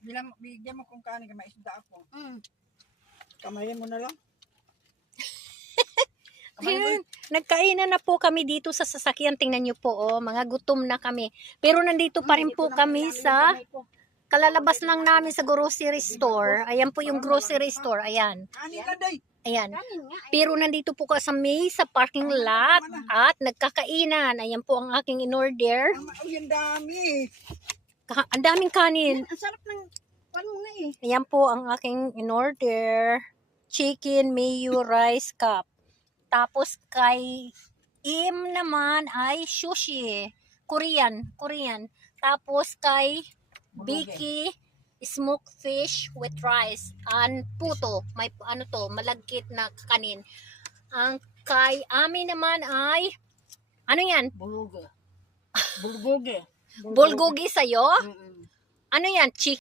Bigyan mo kung kanin, maisda ako. Mm. Kamayin mo na lang. Ayun, nagkainan na po kami dito sa sasakyan. Tingnan nyo po, oh, mga gutom na kami. Pero nandito pa rin po kami sa kalalabas lang namin sa grocery store. Ayan po yung grocery store. Ayan. Kanin ka, day. Ayan. Kanin nga. Pero nandito po kami sa parking lot at nagkakainan. Ayan po ang aking in-order. Ay, ang dami. Ang daming kanin. Ang sarap ng paano nga eh. Ayan po ang aking in-order. Chicken mayo rice cup. Tapos kay Im naman ay sushi. Korean. Tapos kay Vicky smoked fish with rice and puto. May ano to, malagkit na kanin. Ang kay Ami naman ay ano yan? Bulgogi. Bulgogi sa'yo? Mm-mm. Ano yan? Chicken?